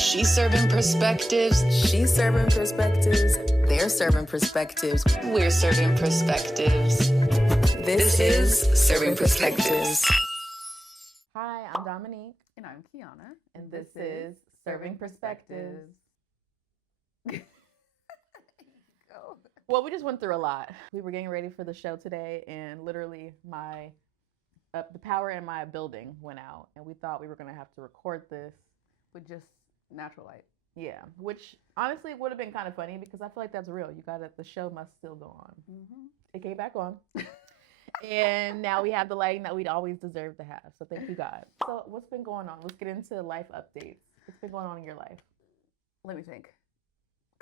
She's serving perspectives. She's serving perspectives. They're serving perspectives. We're serving perspectives. This is Serving Perspectives. Hi, I'm Dominique. And I'm Keyana. And this is Serving Perspectives. Well, we just went through a lot. We were getting ready for the show today, and literally the power in my building went out, and we thought we were going to have to record this With just natural light. Yeah, which honestly would have been kind of funny because I feel like that's real. The show must still go on. Mm-hmm. It came back on. And now we have the lighting that we'd always deserve to have. So thank you, God. So what's been going on? Let's get into life updates. What's been going on in your life? Let me think.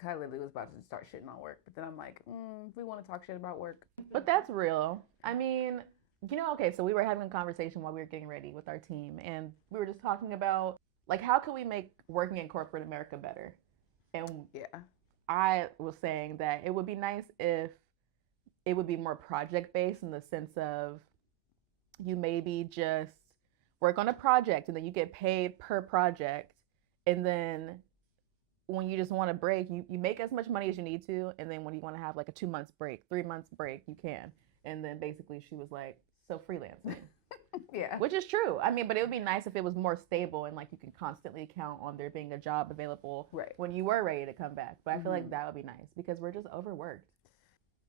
Cause I literally was about to start shitting on work, but then I'm like, we want to talk shit about work. But that's real. I mean, okay, so we were having a conversation while we were getting ready with our team, and we were just talking about, like, how can we make working in corporate America better? And yeah, I was saying that it would be nice if it would be more project-based in the sense of you maybe just work on a project and then you get paid per project, and then when you just want a break, you make as much money as you need to, and then when you want to have like a 2 months break, 3 months break, you can. And then basically she was like, so freelance. yeah, Which is true. I mean, but it would be nice if it was more stable and like you can constantly count on there being a job available when you were ready to come back. But I feel like that would be nice because we're just overworked.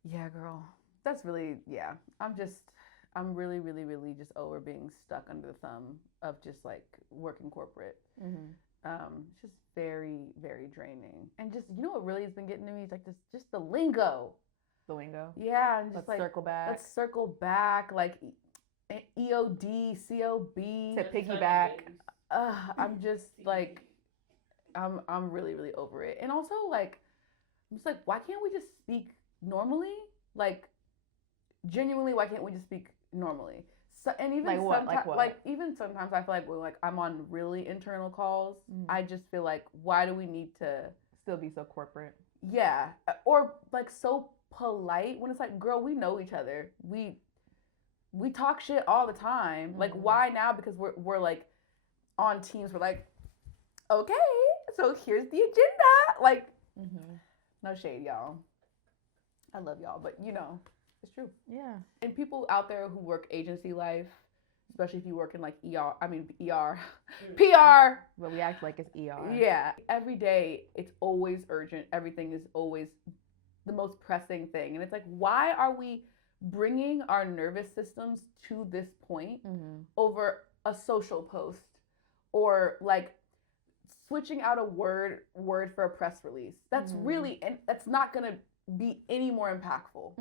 Yeah, girl. That's really, yeah. I'm really, really, really just over being stuck under the thumb of just like working corporate. It's just very, very draining. And just, what really has been getting to me is like this, just the lingo. The lingo? Yeah. And just Let's circle back. Let's circle back. Like EOD, COB. To piggyback. I'm just like, I'm really, really over it. And also like, I'm just like, why can't we just speak normally? Like, genuinely, why can't we just speak normally? So, and even like what? Like what? Like even sometimes I feel like when I'm on really internal calls, I just feel like, why do we need to still be so corporate? Yeah, or like so polite when it's like, girl, we know each other. We talk shit all the time. Like, why now? Because we're like on teams. We're like, okay, so here's the agenda. Like, no shade, y'all. I love y'all, but it's true. Yeah. And people out there who work agency life, especially if you work in like PR. But we act like it's ER. Yeah. Every day, it's always urgent. Everything is always the most pressing thing. And it's like, why are we bringing our nervous systems to this point over a social post or like switching out a word for a press release? That's really, and that's not going to be any more impactful.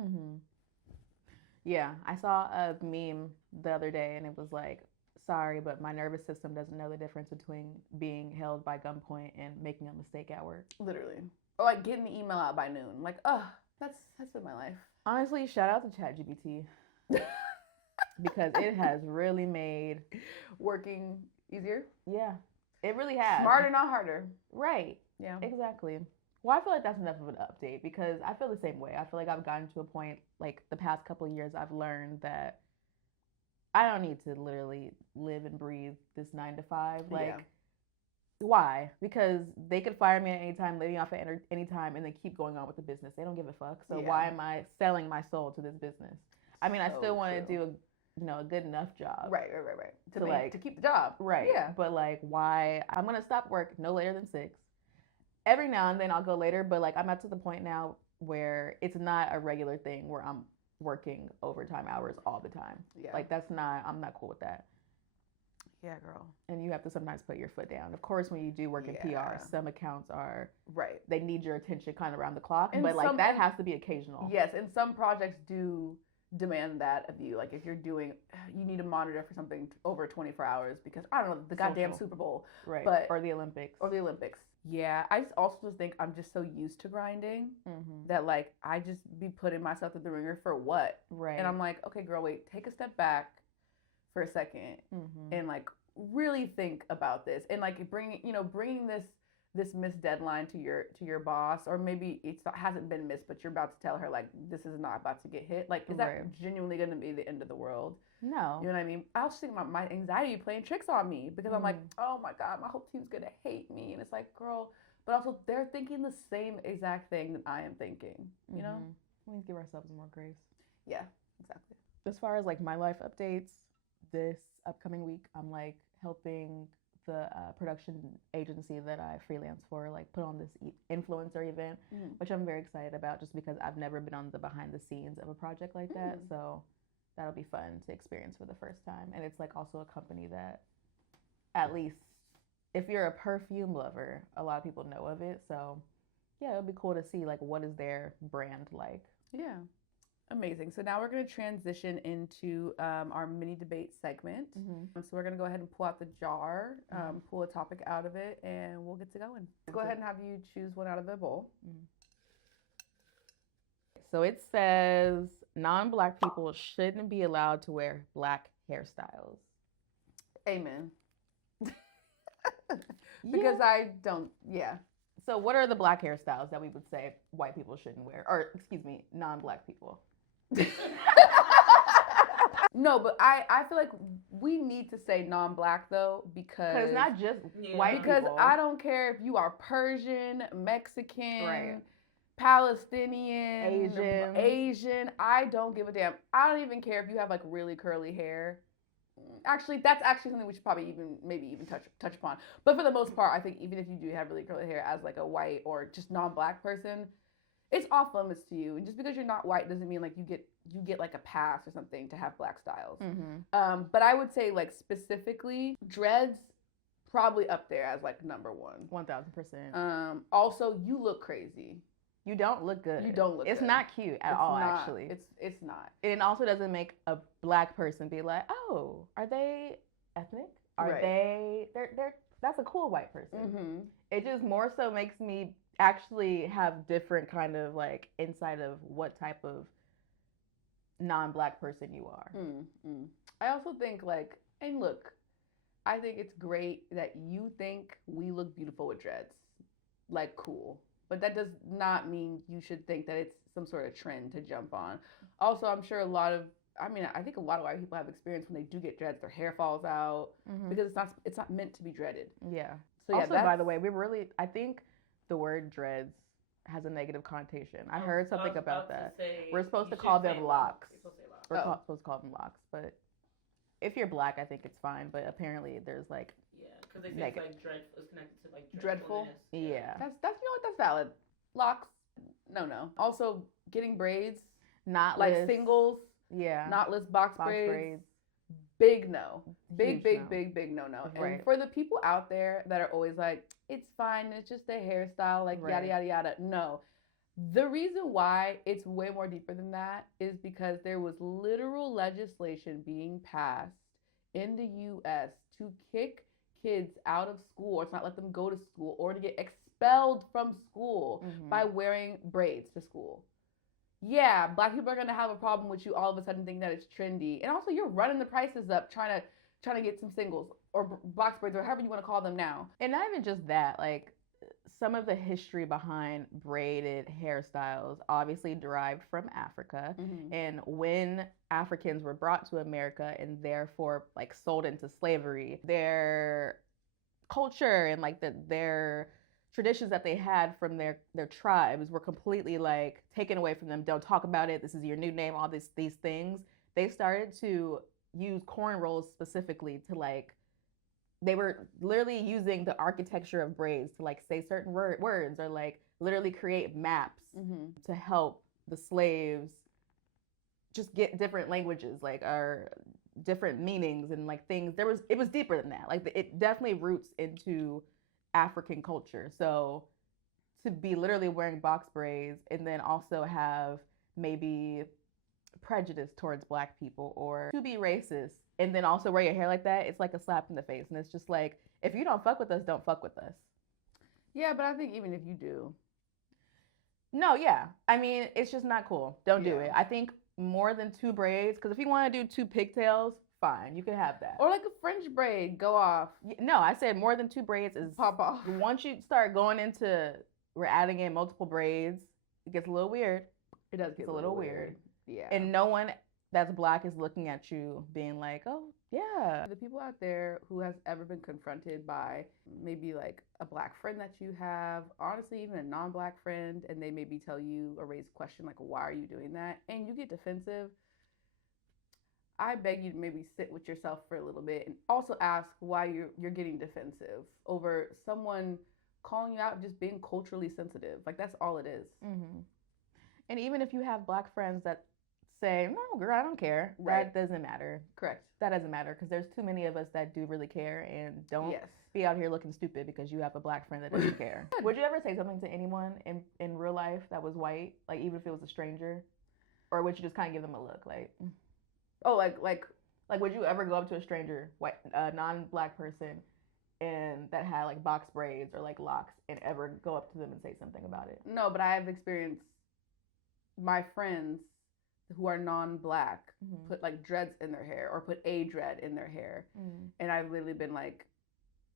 Yeah, I saw a meme the other day and it was like, sorry, but my nervous system doesn't know the difference between being held by gunpoint and making a mistake at work. Literally. Or like getting the email out by noon. Like, that's been my life. Honestly, shout out to ChatGPT. Because it has really made working easier. Yeah, it really has. Smarter, not harder. Right. Yeah. Exactly. Well, I feel like that's enough of an update because I feel the same way. I feel like I've gotten to a point, like the past couple of years, I've learned that I don't need to literally live and breathe this 9 to 5. Like, why? Because they could fire me at any time, lay me off at any time, and then keep going on with the business. They don't give a fuck. So why am I selling my soul to this business? I mean, I still want to do a good enough job. Right. To keep the job. Right. Yeah. But like, why? I'm gonna stop work no later than 6. Every now and then I'll go later, but like I'm at to the point now where it's not a regular thing where I'm working overtime hours all the time. Yeah. Like I'm not cool with that. Yeah, girl. And you have to sometimes put your foot down. Of course, when you do work in PR, some accounts are they need your attention kind of around the clock, and but like that has to be occasional. Yes, and some projects do demand that of you. Like if you need to monitor for something over 24 hours because I don't know, the goddamn Super Bowl, right? Or the Olympics. Yeah, I just also think I'm just so used to grinding that like I just be putting myself through the ringer for what? Right. And I'm like, okay, girl, wait, take a step back for a second and like really think about this and like bringing this missed deadline to your boss, or maybe it hasn't been missed, but you're about to tell her like this is not about to get hit. Like, is that genuinely going to be the end of the world? No. You know what I mean? I was thinking about my anxiety playing tricks on me because I'm like, oh my God, my whole team's going to hate me. And it's like, girl, but also they're thinking the same exact thing that I am thinking, you know? We need to give ourselves more grace. Yeah, exactly. As far as like my life updates, this upcoming week, I'm like helping the production agency that I freelance for, like put on this influencer event, which I'm very excited about just because I've never been on the behind the scenes of a project like that. So that'll be fun to experience for the first time. And it's like also a company that, at least if you're a perfume lover, a lot of people know of it. So yeah, it'll be cool to see like what is their brand like. Yeah. Amazing. So now we're going to transition into our mini debate segment. So we're going to go ahead and pull out the jar, pull a topic out of it, and we'll get to going. Go ahead and have you choose one out of the bowl. So it says non-Black people shouldn't be allowed to wear Black hairstyles. Amen. Because I don't, So what are the Black hairstyles that we would say white people shouldn't wear? Or, excuse me, non-Black people? No, but I feel like we need to say non-Black though, because it's not just white because people. I don't care if you are Persian, Mexican, Palestinian, Asian. I don't give a damn. I don't even care if you have like really curly hair. Actually, that's actually something we should probably maybe even touch upon. But for the most part, I think even if you do have really curly hair as like a white or just non-Black person, it's off limits to you. And just because you're not white doesn't mean like you get like a pass or something to have Black styles. But I would say like specifically dreads probably up there as like number one. 1000%. Also, you look crazy. You don't look good. You don't look It's good. not cute at all, actually. It's not. It also doesn't make a Black person be like, oh, are they ethnic? Are they're that's a cool white person. It just more so makes me actually have different kind of like insight of what type of non-Black person you are. I also think like, and look, I think it's great that you think we look beautiful with dreads. Like, cool. But that does not mean you should think that it's some sort of trend to jump on. Also, I'm sure I think a lot of white people have experience when they do get dreads, their hair falls out because it's not meant to be dreaded. Yeah. So also, by the way, I think the word dreads has a negative connotation. I heard something about that. We're supposed to call them locs. We're supposed to call them locs, but if you're Black, I think it's fine. But apparently, there's like because they say it's like dreadful. It's connected to like dreadful. Yeah. That's that's valid. Locks, no. Also, getting braids, not like singles. Yeah. Knotless box braids. Big no. Big no. Right. And for the people out there that are always like, it's fine, it's just a hairstyle, like yada yada yada. No. The reason why it's way more deeper than that is because there was literal legislation being passed in the US to kick kids out of school or to not let them go to school or to get expelled from school by wearing braids to school. Yeah, Black people are gonna have a problem with you all of a sudden thinking that it's trendy, and also you're running the prices up trying to get some singles or box braids or however you want to call them now. And not even just that, like some of the history behind braided hairstyles obviously derived from Africa, and when Africans were brought to America and therefore like sold into slavery, their culture and like their traditions that they had from their tribes were completely like taken away from them. Don't talk about it. This is your new name. All these things. They started to use cornrows specifically to like, they were literally using the architecture of braids to like say certain words or like literally create maps to help the slaves just get different languages, like or different meanings and like things. It was deeper than that. Like it definitely roots into African culture. So to be literally wearing box braids and then also have maybe prejudice towards Black people or to be racist and then also wear your hair like that, it's like a slap in the face. And it's just like, if you don't fuck with us, don't fuck with us. Yeah, but I think even if you do. No, yeah. I mean, it's just not cool. Don't do it. I think more than 2 braids, because if you want to do 2 pigtails, fine, you can have that. Or like a French braid, go off. No, I said more than 2 braids is pop off. Once you start going into, we're adding in multiple braids, it gets a little weird. It does get a little weird. Yeah. And no one that's Black is looking at you being like, oh, Yeah. The people out there who has ever been confronted by maybe like a black friend that you have, honestly, even a non-black friend, and they maybe tell you or raise question like, why are you doing that? And you get defensive. I beg you to maybe sit with yourself for a little bit and also ask why you're getting defensive over someone calling you out and just being culturally sensitive. Like, that's all it is. Mm-hmm. And even if you have black friends that say, no, girl, I don't care. Right. That doesn't matter. Correct. That doesn't matter because there's too many of us that do really care and don't be out here looking stupid because you have a black friend that doesn't care. Would you ever say something to anyone in real life that was white, like even if it was a stranger? Or would you just kind of give them a look like... Oh, like would you ever go up to a stranger, white, non-black person, and that had like box braids or like locks, and ever go up to them and say something about it? No, but I have experienced my friends who are non-black put like dreads in their hair or put a dread in their hair, and I've literally been like,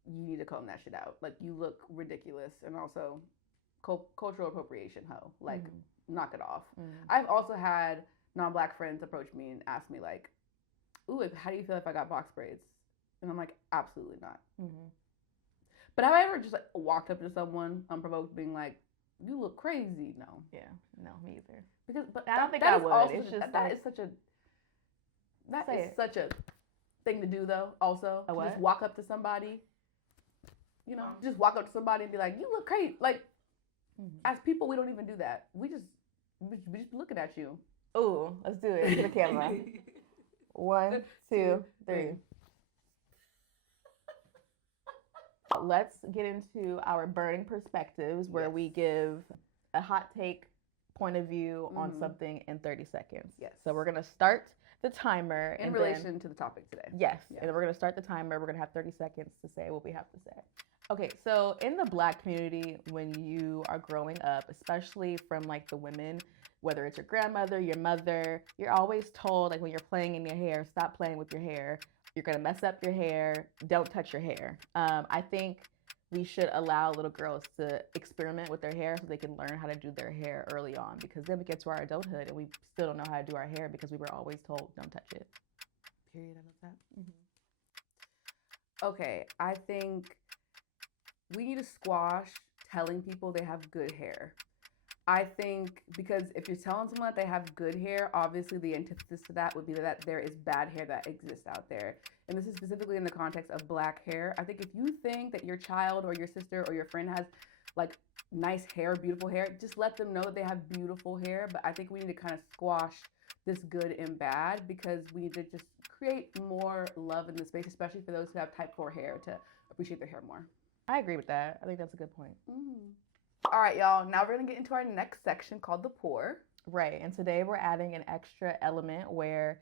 you need to comb that shit out. Like, you look ridiculous, and also cultural appropriation, ho. Like, knock it off. I've also had non-black friends approach me and ask me like, ooh, how do you feel if I got box braids? And I'm like, absolutely not. But have I ever just like walked up to someone unprovoked being like, you look crazy? No. Yeah, no, me either. But I don't think I would. It's just that is such a thing to do though. Also, a what? Just walk up to somebody. You know, just walk up to somebody and be like, you look crazy. Like, as people, we don't even do that. We just looking at you. Ooh, let's do it to the camera. 1, 2, 3. Let's get into our burning perspectives where we give a hot take point of view on something in 30 seconds. Yes. So we're going to start the timer. In relation to the topic today. Yes. And then we're going to start the timer. We're going to have 30 seconds to say what we have to say. Okay, so in the black community, when you are growing up, especially from like the women, whether it's your grandmother, your mother, you're always told, like when you're playing in your hair, stop playing with your hair. You're going to mess up your hair. Don't touch your hair. I think we should allow little girls to experiment with their hair so they can learn how to do their hair early on, because then we get to our adulthood and we still don't know how to do our hair because we were always told, don't touch it. Period. I love that. Okay, I think we need to squash telling people they have good hair. I think because if you're telling someone that they have good hair, obviously the antithesis to that would be that there is bad hair that exists out there. And this is specifically in the context of black hair. I think if you think that your child or your sister or your friend has like nice hair, beautiful hair, just let them know that they have beautiful hair. But I think we need to kind of squash this good and bad, because we need to just create more love in the space, especially for those who have type 4 hair, to appreciate their hair more. I agree with that. I think that's a good point. All right, y'all. Now we're going to get into our next section called the pour. Right. And today we're adding an extra element where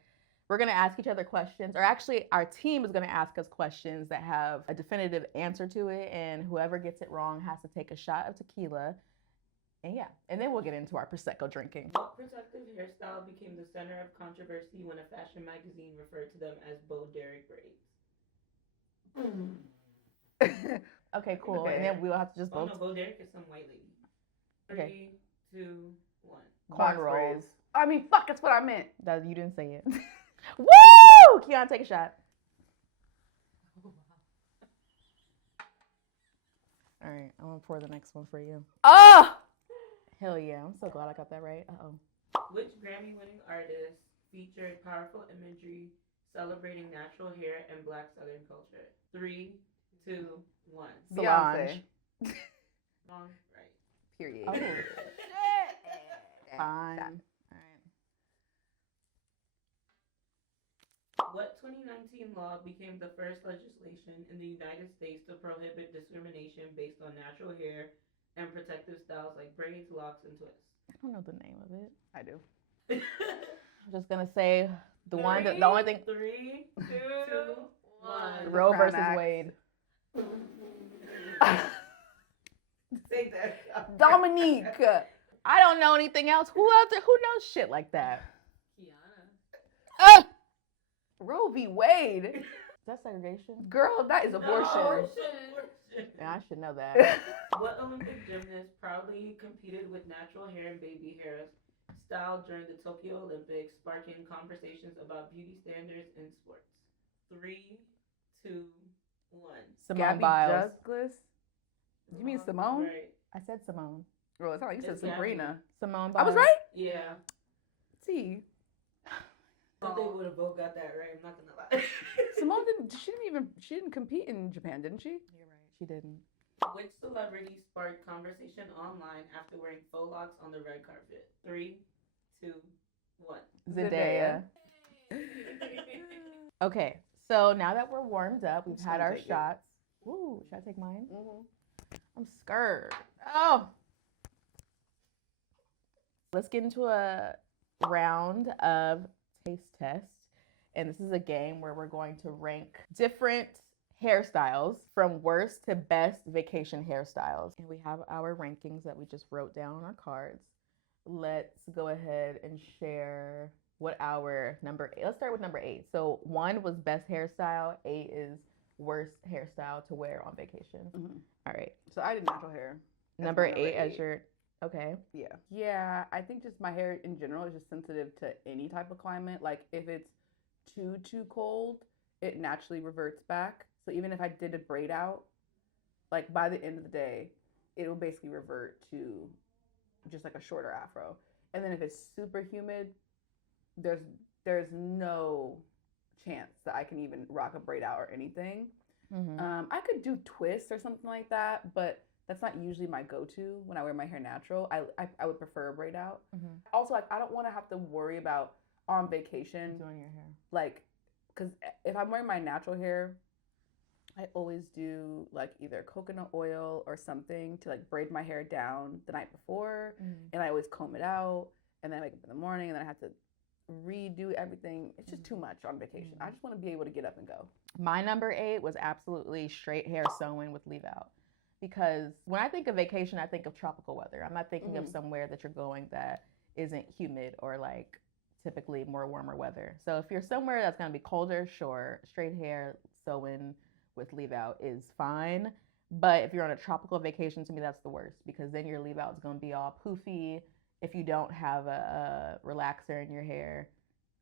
we're going to ask each other questions, or actually our team is going to ask us questions that have a definitive answer to it. And whoever gets it wrong has to take a shot of tequila. And and then we'll get into our Prosecco drinking. What protective hairstyle became the center of controversy when a fashion magazine referred to them as Bo Derek braids? Okay, cool. Okay. And then we'll have to just vote. Oh no, Bo Derek is some white lady. 3, 2, 1. Cornrows. I mean, fuck, that's what I meant. That you didn't say it. Woo! Keyana, take a shot. All right, I'm gonna pour the next one for you. Oh! Hell yeah, I'm so glad I got that right. Uh-oh. Which Grammy-winning artist featured powerful imagery celebrating natural hair and Black Southern culture? 3, 2, 1. Beyonce. Wrong, right. Period. Oh, shit. Fine. All right. What 2019 law became the first legislation in the United States to prohibit discrimination based on natural hair and protective styles like braids, locks, and twists? I don't know the name of it. I do. I'm just gonna say the only thing. 3, 2, 1. Roe versus Wade. Take that. Dominique. I don't know anything else. Who knows shit like that? Keyana. Roe v. Wade. Is that segregation? Girl, that is abortion. No, Yeah, I should know that. What Olympic gymnast proudly competed with natural hair and baby hair style during the Tokyo Olympics, sparking conversations about beauty standards in sports? 3, 2, 1. Simone Gabby Biles. Douglas. You mean Simone? Right. I said Simone. Well, it's not like you said It's Gabby. Sabrina. Simone I Biles. was right? Yeah. See. I thought they would have both got that right. I'm not gonna lie. Simone she didn't compete in Japan, didn't she? You're right. She didn't. Which celebrity sparked conversation online after wearing faux locks on the red carpet? 3, 2, 1. Zendaya. Okay, so now that we're warmed up, we've had our shots. Ooh, should I take mine? Mm-hmm. I'm scared. Oh. Let's get into a round of taste test. And this is a game where we're going to rank different hairstyles from worst to best vacation hairstyles. And we have our rankings that we just wrote down on our cards. Let's go ahead and share what our number 8. Let's start with number 8. So 1 was best hairstyle, 8 is worst hairstyle to wear on vacation. Mm-hmm. All right. So I did natural hair. Number 8 as your okay. Yeah, I think just my hair in general is just sensitive to any type of climate. Like if it's too cold, it naturally reverts back. So even if I did a braid out, like by the end of the day, it will basically revert to just like a shorter afro. And then if it's super humid, there's no chance that I can even rock a braid out or anything. Mm-hmm. I could do twists or something like that, but that's not usually my go-to when I wear my hair natural. I would prefer a braid out. Mm-hmm. Also, like I don't want to have to worry about on vacation Doing your hair. like, because if I'm wearing my natural hair, I always do like either coconut oil or something to like braid my hair down the night before, and I always comb it out, and then I wake up in the morning, and then I have to redo everything. It's just too much on vacation. I just want to be able to get up and go. My number 8 was absolutely straight hair sew-in with leave out. Because when I think of vacation, I think of tropical weather. I'm not thinking of somewhere that you're going that isn't humid or like typically more warmer weather. So if you're somewhere that's going to be colder, sure, straight hair sew-in with leave out is fine. But if you're on a tropical vacation, to me, that's the worst because then your leave out is going to be all poofy. If you don't have a relaxer in your hair,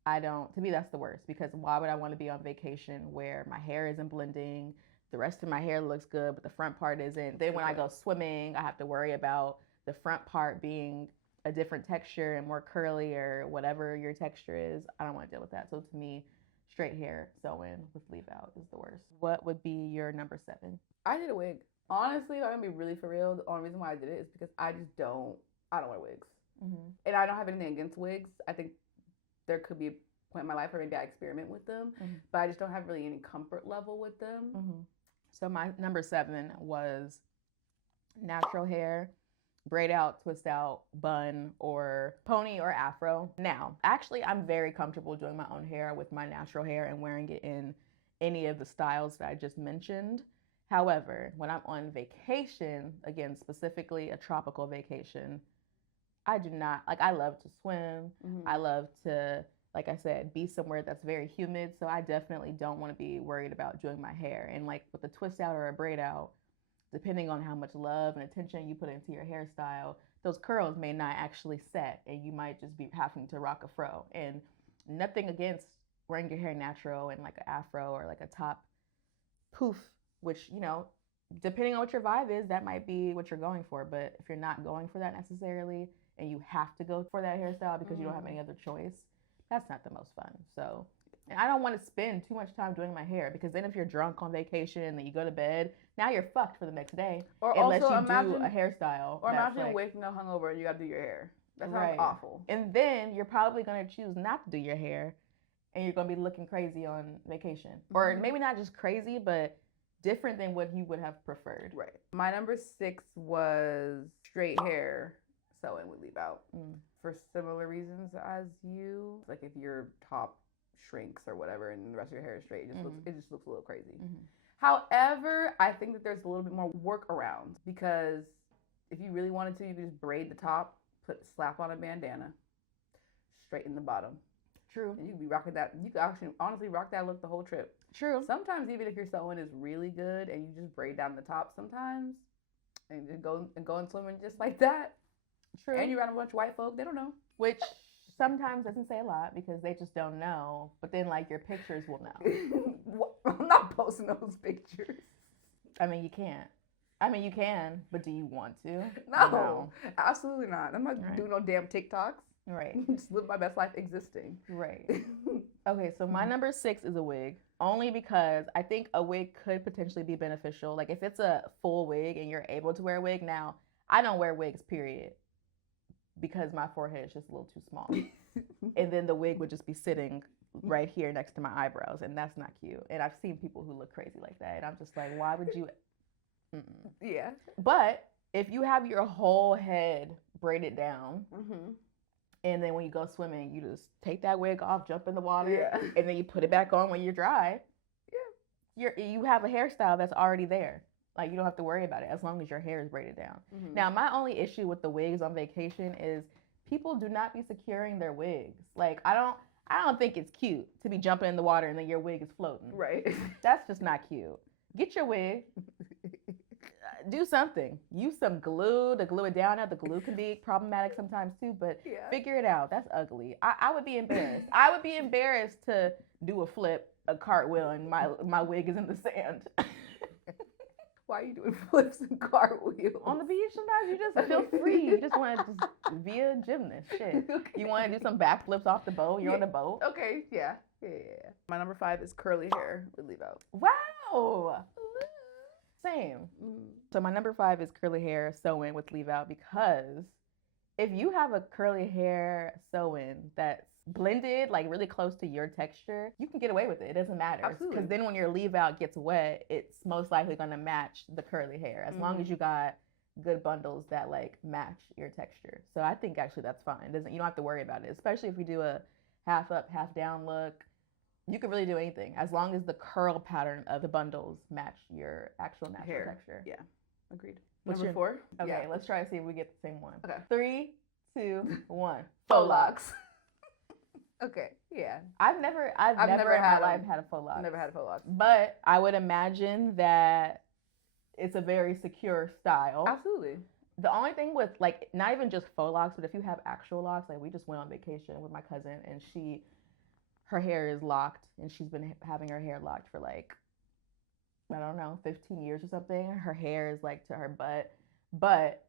to me, that's the worst because why would I want to be on vacation where my hair isn't blending, the rest of my hair looks good, but the front part isn't. Then when I go swimming, I have to worry about the front part being a different texture and more curly or whatever your texture is. I don't want to deal with that. So to me, straight hair sew-in with leave out is the worst. What would be your number 7? I did a wig. Honestly, I'm gonna be really for real. The only reason why I did it is because I don't wear wigs. Mm-hmm. And I don't have anything against wigs. I think there could be a point in my life where maybe I experiment with them, but I just don't have really any comfort level with them. Mm-hmm. So my number 7 was natural hair, braid out, twist out, bun, or pony or afro. Now, actually, I'm very comfortable doing my own hair with my natural hair and wearing it in any of the styles that I just mentioned. However, when I'm on vacation, again, specifically a tropical vacation, I do not, like I love to swim. I love to, like I said, be somewhere that's very humid. So I definitely don't want to be worried about doing my hair. And like with a twist out or a braid out, depending on how much love and attention you put into your hairstyle, those curls may not actually set and you might just be having to rock a fro. And nothing against wearing your hair natural and like an afro or like a top poof, which, you know, depending on what your vibe is, that might be what you're going for. But if you're not going for that necessarily and you have to go for that hairstyle because you don't have any other choice, that's not the most fun. So, and I don't want to spend too much time doing my hair because then if you're drunk on vacation and then you go to bed, now you're fucked for the next day. Or unless also you do a hairstyle. Or imagine waking up hungover and you got to do your hair. That sounds awful. And then you're probably going to choose not to do your hair and you're going to be looking crazy on vacation. Or maybe not just crazy, but different than what you would have preferred. Right. My number 6 was straight hair sew-in with leave out for similar reasons as you. Like if your top shrinks or whatever and the rest of your hair is straight, it just looks a little crazy. However, I think that there's a little bit more workarounds because if you really wanted to, you could just braid the top, slap on a bandana, straighten the bottom. True. And you could be rocking that. You could actually honestly rock that look the whole trip. True. Sometimes even if your sewing is really good and you just braid down the top sometimes and just go and swim in just like that. True. And you're around a bunch of white folk, they don't know. Which, sometimes doesn't say a lot because they just don't know. But then, like, your pictures will know. I'm not posting those pictures. I mean, you can't. I mean, you can, but do you want to? No, absolutely not. I'm not Right. doing no damn TikToks. Right. Just live my best life existing. Right. Okay, so my number 6 is a wig. Only because I think a wig could potentially be beneficial. Like, if it's a full wig and you're able to wear a wig. Now, I don't wear wigs, period, because my forehead is just a little too small. And then the wig would just be sitting right here next to my eyebrows, and that's not cute. And I've seen people who look crazy like that, and I'm just like, why would you? Mm-mm. Yeah. But if you have your whole head braided down, Mm-hmm. and then when you go swimming, you just take that wig off, jump in the water, Yeah. and then you put it back on when you're dry. Yeah. You have a hairstyle that's already there. Like, you don't have to worry about it as long as your hair is braided down. Mm-hmm. Now, my only issue with the wigs on vacation is people do not be securing their wigs. Like, I don't think it's cute to be jumping in the water and then your wig is floating. Right. That's just not cute. Get your wig. Do something. Use some glue to glue it down. Now, the glue can be problematic sometimes too, but figure it out. That's ugly. I would be embarrassed. I would be embarrassed to do a flip, a cartwheel, and my wig is in the sand. Why are you doing flips and cartwheels? On the beach, sometimes you just feel free. You just want to just be a gymnast. Shit. Okay. You want to do some backflips off the boat. You're on the boat. Okay, yeah. My number 5 is curly hair with leave out. Wow. Same. So my number 5 is curly hair sew-in with leave out, because if you have a curly hair sew-in that's blended like really close to your texture, you can get away with it. It doesn't matter. Absolutely. Because then when your leave out gets wet, it's most likely going to match the curly hair as long as you got good bundles that like match your texture. So I think actually that's fine. You don't have to worry about it, especially if you do a half up, half down look. You can really do anything as long as the curl pattern of the bundles match your actual natural Hair texture. Yeah, agreed. What's Number your- 4? Okay, Yeah. let's try to see if we get the same one. Okay. 3, 2, 1. Faux locks. Okay, yeah. I've never in had my life them. had a faux lock. Never had faux locks. But I would imagine that it's a very secure style. Absolutely. The only thing with, like, not even just faux locks, but if you have actual locks, like we just went on vacation with my cousin and her hair is locked and she's been having her hair locked for like, I don't know, 15 years or something. Her hair is like to her butt. But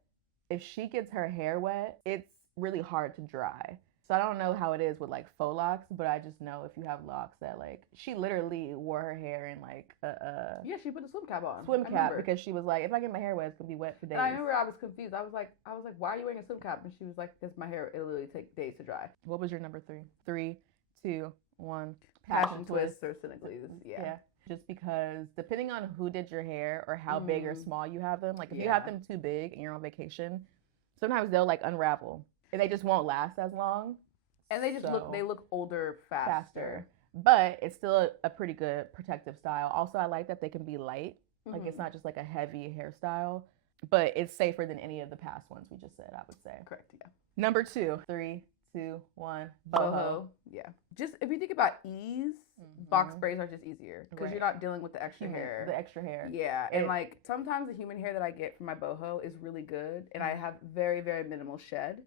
if she gets her hair wet, it's really hard to dry. So I don't know how it is with like faux locks, but I just know if you have locks that like, she literally wore her hair in like Yeah, she put a swim cap on. swim I cap remember. because she was like, if I get my hair wet, it's gonna be wet for days. And I remember I was confused. I was like, why are you wearing a swim cap? And she was like, because my hair, it'll literally take days to dry. What was your number 3? 3, 2, 1. Passion twists or cynically. Yeah. Just because depending on who did your hair or how big or small you have them, like if you have them too big and you're on vacation, sometimes they'll like unravel and they just won't last as long. And they just look older faster. But it's still a pretty good protective style. Also, I like that they can be light. Like it's not just like a heavy hairstyle, but it's safer than any of the past ones we just said, I would say. Correct, yeah. Number 2, 3, 2, 1, Boho. Yeah. Just if you think about ease, box braids are just easier because Right. you're not dealing with the extra hair. The extra hair. Yeah, and like sometimes the human hair that I get from my boho is really good, and I have very, very minimal shed.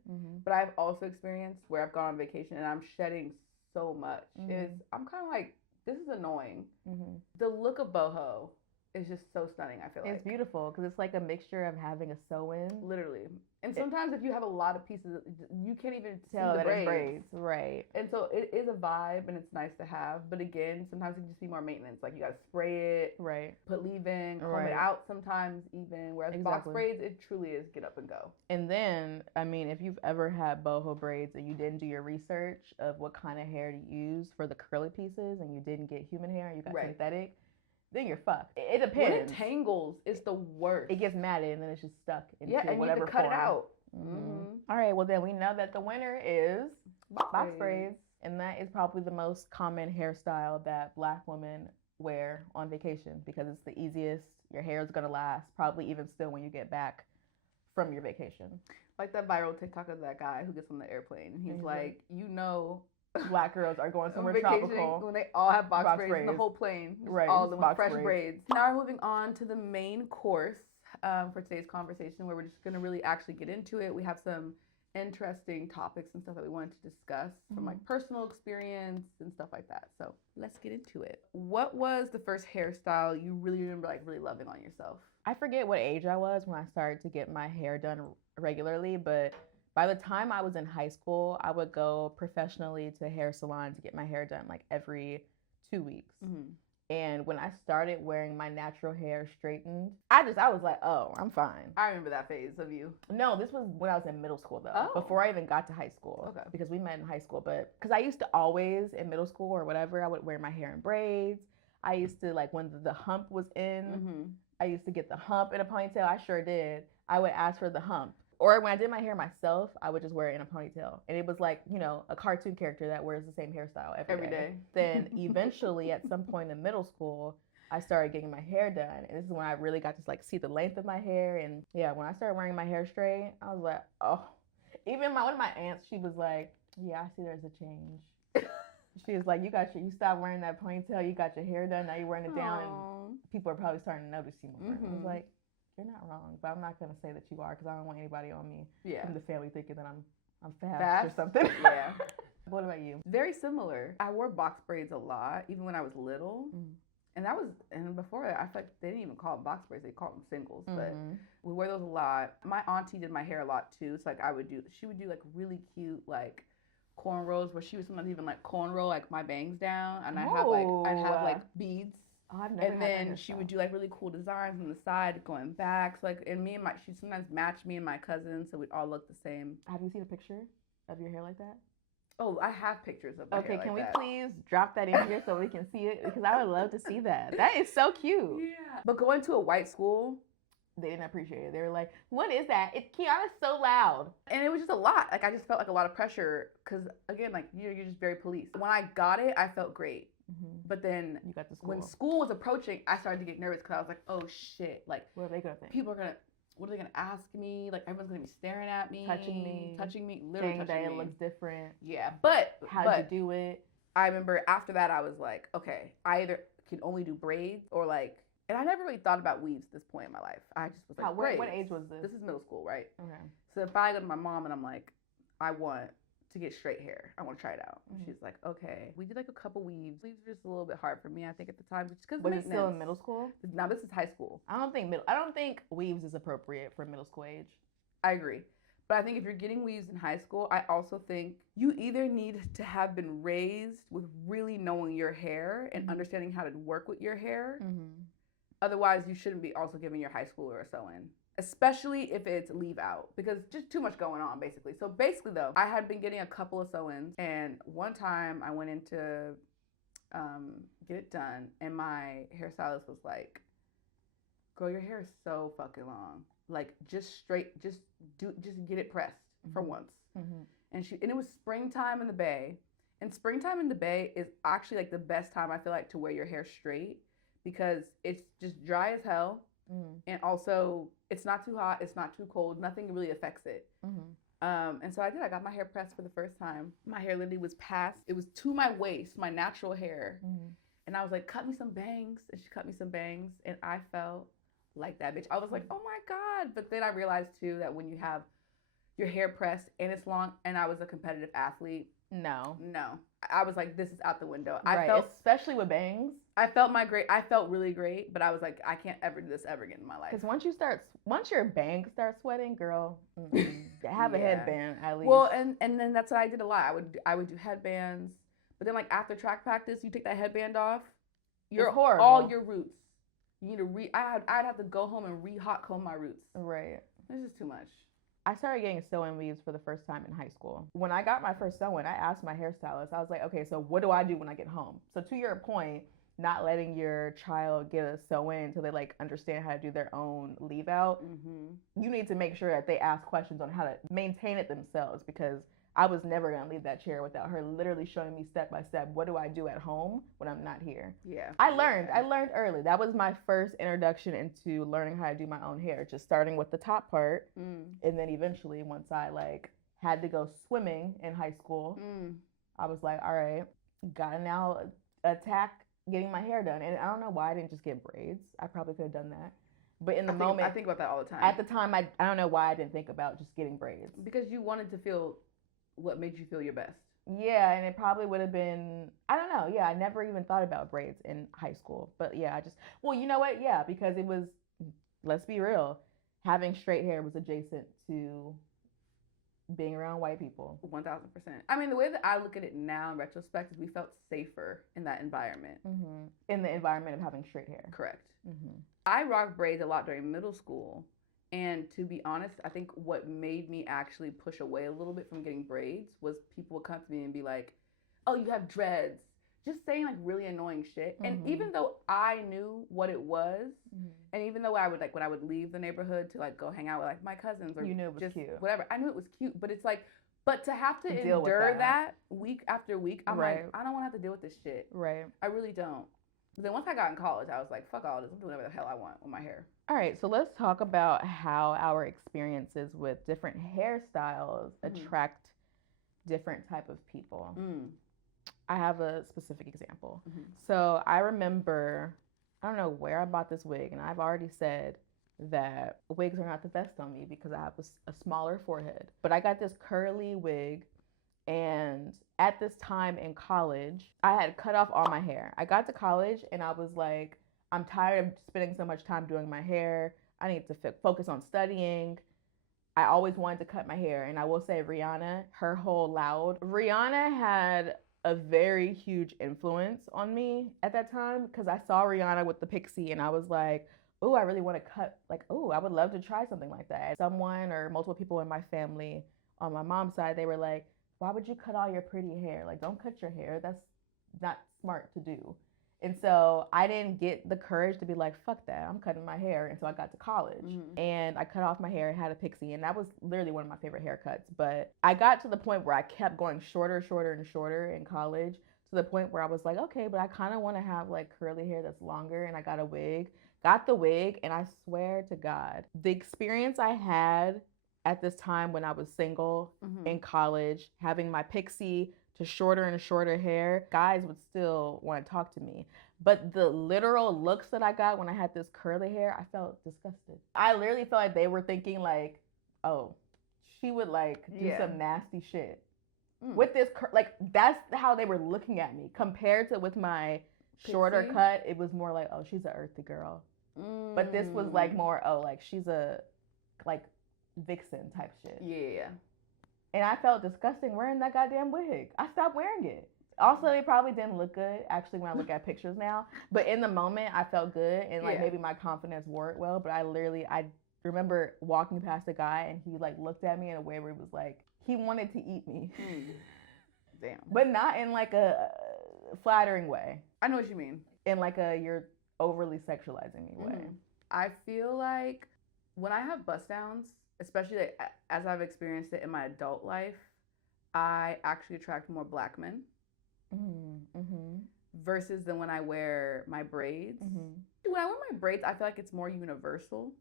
But I've also experienced where I've gone on vacation and I'm shedding so much. I'm kind of like, this is annoying. The look of boho is just so stunning. I feel like It's beautiful because it's like a mixture of having a sew-in. literally. And sometimes if you have a lot of pieces, you can't even Tell see the that it's braids. braids. Right. And so it is a vibe and it's nice to have. But again, sometimes it can just be more maintenance. Like you got to spray it, Right. put leave-in, comb Right. it out sometimes even. Whereas box Exactly. braids, it truly is get up and go. And then, I mean, if you've ever had boho braids and you didn't do your research of what kind of hair to use for the curly pieces and you didn't get human hair and you got Right. synthetic, then you're fucked. It When depends. it tangles, it's the worst. It gets matted and then it's just stuck into and you whatever have to cut form. it out. All right, well then we know that the winner is box braids. braids, and that is probably the most common hairstyle that Black women wear on vacation because it's the easiest. Your hair is gonna last, probably even still when you get back from your vacation. Like that viral TikTok of that guy who gets on the airplane and he's like, Black girls are going somewhere vacationing tropical. when they all have box braids in the braids. whole plane. Just Right, all of them with box fresh braids. braids. Now we're moving on to the main course for today's conversation where we're just going to really actually get into it. We have some interesting topics and stuff that we wanted to discuss from like personal experience and stuff like that. So let's get into it. What was the first hairstyle you really remember like really loving on yourself? I forget what age I was when I started to get my hair done regularly, but by the time I was in high school, I would go professionally to hair salon to get my hair done like every 2 weeks. And when I started wearing my natural hair straightened, I was like, oh, I'm fine. I remember that phase of you. No, this was when I was in middle school though, before I even got to high school. Okay. Because we met in high school, but because I used to always in middle school or whatever, I would wear my hair in braids. I used to like when the hump was in, I used to get the hump in a ponytail. I sure did. I would ask for the hump. Or when I did my hair myself, I would just wear it in a ponytail. And it was like, you know, a cartoon character that wears the same hairstyle every day. Then eventually at some point in middle school, I started getting my hair done. And this is when I really got to like see the length of my hair. And yeah, when I started wearing my hair straight, I was like, oh. Even one of my aunts, she was like, yeah, I see there's a change. She was like, you stopped wearing that ponytail, you got your hair done, now you're wearing it down, and people are probably starting to notice you more. I was like, you're not wrong, but I'm not gonna say that you are because I don't want anybody on me from the family thinking that I'm fast or something. Yeah. What about you? Very similar. I wore box braids a lot, even when I was little. And before that, I feel like they didn't even call it box braids; they called them singles. But we wear those a lot. My auntie did my hair a lot too. So like she would do like really cute like cornrows, where she would sometimes even like cornrow like my bangs down, and I'd have like beads. Oh, I've never. And then she would do like really cool designs on the side going back. So like, and she'd sometimes match me and my cousins, so we'd all look the same. Have you seen a picture of your hair like that? Oh, I have pictures of my hair can like we that. please drop that in here so we can see it? Because I would love to see that. That is so cute. Yeah. But going to a white school, they didn't appreciate it. They were like, what is that? Keyana's so loud. And it was just a lot. Like, I just felt like a lot of pressure because, again, like, you're just very police. When I got it, I felt great. But then you got to school. When school was approaching, I started to get nervous because I was like, oh, shit. Like, what are they going to think? What are they going to ask me? Like, everyone's going to be staring at me. Touching me. Literally touching me. It looks different. Yeah. But how'd you do it? I remember after that, I was like, okay, I either can only do braids or like, and I never really thought about weaves at this point in my life. I just was like, braids. What age was this? This is middle school, right? Okay. So if I go to my mom and I'm like, I want to get straight hair. I want to try it out. She's like, okay. We did like a couple weaves. Weaves were just a little bit hard for me, I think, at the time, just because. Was it still in middle school? No, this is high school. I don't think weaves is appropriate for middle school age. I agree. But I think if you're getting weaves in high school, I also think you either need to have been raised with really knowing your hair and understanding how to work with your hair. Otherwise, you shouldn't be also giving your high schooler a sew-in. Especially if it's leave out, because just too much going on, basically. So basically, though, I had been getting a couple of sew-ins, and one time I went in to get it done, and my hairstylist was like, girl, your hair is so fucking long. Like, just get it pressed for once. And it was springtime in the Bay, and springtime in the Bay is actually like the best time I feel like to wear your hair straight, because it's just dry as hell. And also, it's not too hot, it's not too cold, nothing really affects it. And so I got my hair pressed for the first time. My hair literally was it was to my waist, my natural hair. And I was like, cut me some bangs. And she cut me some bangs, and I felt like that bitch. I was like, oh my God. But then I realized too that when you have your hair pressed and it's long, and I was a competitive athlete. No. I was like, this is out the window. Right, especially with bangs. I felt really great, but I was like, I can't ever do this ever again in my life. Because once your bangs start sweating, girl, have a headband at least. Well, and then that's what I did a lot. I would do headbands, but then like after track practice, you take that headband off. You're horrible. All your roots. You need to I'd have to go home and hot comb my roots. Right. This is too much. I started getting sew-in weaves for the first time in high school. When I got my first sew-in, I asked my hairstylist, I was like, okay, so what do I do when I get home? So to your point, not letting your child get a sew-in until they like understand how to do their own leave out, you need to make sure that they ask questions on how to maintain it themselves, because I was never going to leave that chair without her literally showing me step by step, what do I do at home when I'm not here? Yeah. I learned early. That was my first introduction into learning how to do my own hair, just starting with the top part. And then eventually, once I like had to go swimming in high school, I was like, all right, gotta now attack getting my hair done. And I don't know why I didn't just get braids. I probably could have done that. But in the moment, I think about that all the time. At the time, I don't know why I didn't think about just getting braids. Because you wanted to feel what made you feel your best. Yeah, and it probably would have been, I don't know. Yeah, I never even thought about braids in high school. But yeah, well, you know what? Yeah, because it was, let's be real, having straight hair was adjacent to being around white people. 1000%. I mean, the way that I look at it now in retrospect is we felt safer in that environment. Mm-hmm. In the environment of having straight hair. Correct. Mm-hmm. I rocked braids a lot during middle school. And to be honest, I think what made me actually push away a little bit from getting braids was people would come to me and be like, oh, you have dreads. Just saying like really annoying shit. Mm-hmm. And even though I knew what it was, mm-hmm. and even though I would like when I would leave the neighborhood to like go hang out with like my cousins or you knew it was just cute. Whatever, I knew it was cute. But it's like, but to have to endure that week after week, I'm like, I don't want to have to deal with this shit. Right. I really don't. But then once I got in college, I was like, fuck all this. I'm doing whatever the hell I want with my hair. All right, so let's talk about how our experiences with different hairstyles attract different type of people. I have a specific example. So I remember, I don't know where I bought this wig, and I've already said that wigs are not the best on me because I have a smaller forehead. But I got this curly wig, and at this time in college, I had cut off all my hair. I got to college, and I was like, I'm tired of spending so much time doing my hair. I need to focus on studying. I always wanted to cut my hair. And I will say Rihanna, her whole loud. Rihanna had a very huge influence on me at that time because I saw Rihanna with the pixie and I was like, oh, I really want to cut. Like, oh, I would love to try something like that. Someone or multiple people in my family on my mom's side, they were like, why would you cut all your pretty hair? Like, don't cut your hair. That's not smart to do. And so I didn't get the courage to be like, fuck that, I'm cutting my hair until I got to college. And I cut off my hair and had a pixie. And that was literally one of my favorite haircuts. But I got to the point where I kept going shorter and shorter in college to the point where I was like, okay, but I kind of want to have like curly hair that's longer. And I got a wig, got the wig. And I swear to God, the experience I had at this time when I was single in college, having my pixie to shorter and shorter hair, guys would still want to talk to me. But the literal looks that I got when I had this curly hair, I felt disgusted. I literally felt like they were thinking like, oh, she would like do some nasty shit. With this, like that's how they were looking at me. Compared to with my shorter cut, it was more like, oh, she's an earthy girl. But this was like more, oh, like she's a like vixen type shit. Yeah. And I felt disgusting wearing that goddamn wig. I stopped wearing it. Also, it probably didn't look good, actually, when I look at pictures now. But in the moment, I felt good. And, like, maybe my confidence wore it well. But I remember walking past a guy, and he, like, looked at me in a way where he was like, he wanted to eat me. Damn. But not in, like, a flattering way. I know what you mean. In, like, you're overly sexualizing me way. I feel like when I have bust downs, especially like, as I've experienced it in my adult life, I actually attract more black men versus than when I wear my braids. When I wear my braids, I feel like it's more universal.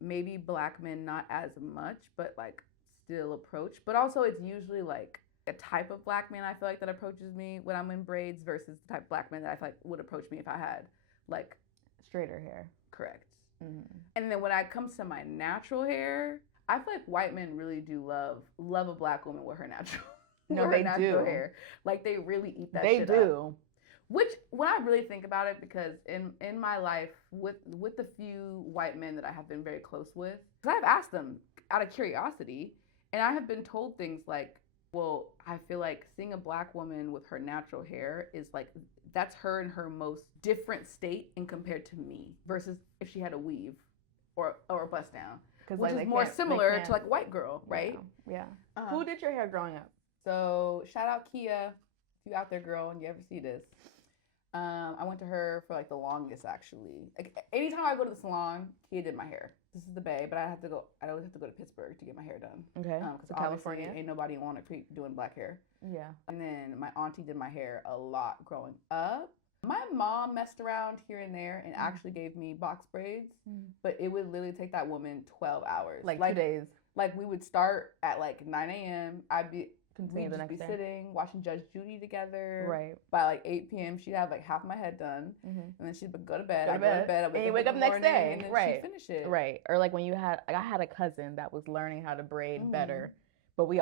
Maybe black men not as much, but like still approach. But also it's usually like a type of black man I feel like that approaches me when I'm in braids versus the type of black man that I feel like would approach me if I had like straighter hair. Correct. And then when it comes to my natural hair, I feel like white men really do love a black woman with her natural, natural hair. Like they really eat that shit up. They do. Which when I really think about it, because in my life with the few white men that I have been very close with, because I've asked them out of curiosity, and I have been told things like, well, I feel like seeing a black woman with her natural hair is like, that's her in her most different state in compared to me versus if she had a weave or a bust down, which is more similar to like white girl, right? Yeah. Who did your hair growing up? So shout out Kia, if you out there, girl, and you ever see this. I went to her for like the longest actually. Like anytime I go to the salon, Kia did my hair. This is the Bay, but I always have to go to Pittsburgh to get my hair done. Okay. Because California ain't nobody in Walnut Creek doing black hair. Yeah. And then my auntie did my hair a lot growing up. My mom messed around here and there and actually gave me box braids, but it would literally take that woman 12 hours. Like 2 days. Like we would start at like 9 a.m. continue we'd the just next be day. sitting, watching Judge Judy together. Right. By like 8 p.m., she'd have like half my head done, and then she'd go to bed. I'd go to bed. And you wake up next day. And then Right. she'd finish it. Right. Or like when you had, like I had a cousin that was learning how to braid better, but we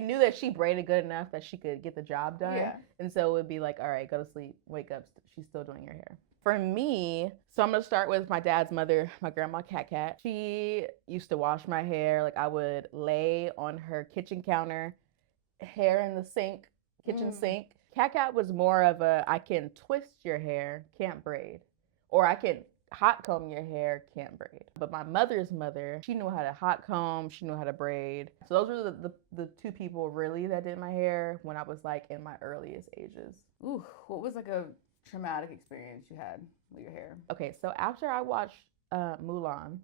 knew that she braided good enough that she could get the job done. Yeah. And so it would be like, all right, go to sleep, wake up, she's still doing your hair. For me, so I'm going to start with my dad's mother, my grandma Cat. She used to wash my hair. Like I would lay on her kitchen counter, hair in the sink, kitchen sink. Cat was more of a, I can twist your hair, can't braid. Or I can hot comb your hair, can't braid. But my mother's mother, she knew how to hot comb, she knew how to braid. So those were the two people really that did my hair when I was like in my earliest ages. Ooh, what was like a traumatic experience you had with your hair? Okay, so after I watched Mulan,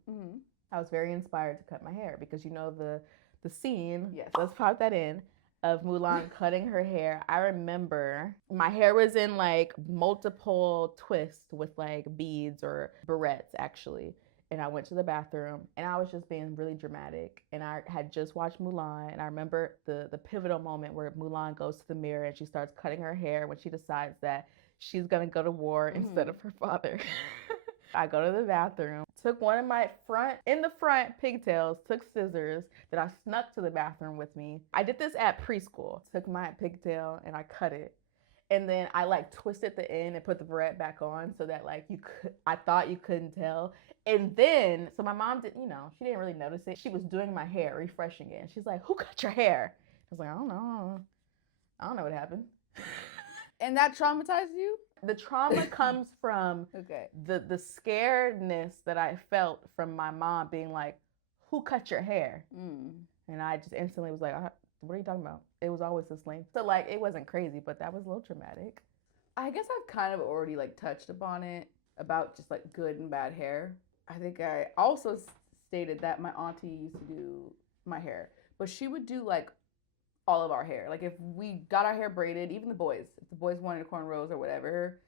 I was very inspired to cut my hair because you know the scene. Yes. Let's pop that in. Of Mulan cutting her hair. I remember my hair was in like multiple twists with like beads or barrettes actually. And I went to the bathroom and I was just being really dramatic. And I had just watched Mulan and I remember the pivotal moment where Mulan goes to the mirror and she starts cutting her hair when she decides that she's gonna go to war instead of her father. I go to the bathroom, took one of my front pigtails, took scissors that I snuck to the bathroom with me. I did this at preschool. Took my pigtail and I cut it. And then I like twisted the end and put the barrette back on so that like I thought you couldn't tell. And then, so my mom didn't, she didn't really notice it. She was doing my hair, refreshing it. And she's like, who cut your hair? I was like, I don't know what happened. And that traumatized you? The trauma comes from the scaredness that I felt from my mom being like, who cut your hair? And I just instantly was like, what are you talking about? It was always this length. So like, it wasn't crazy, but that was a little traumatic. I guess I've kind of already like touched upon it about just like good and bad hair. I think I also stated that my auntie used to do my hair, but she would do like all of our hair. Like if we got our hair braided, even the boys, if the boys wanted cornrows or whatever,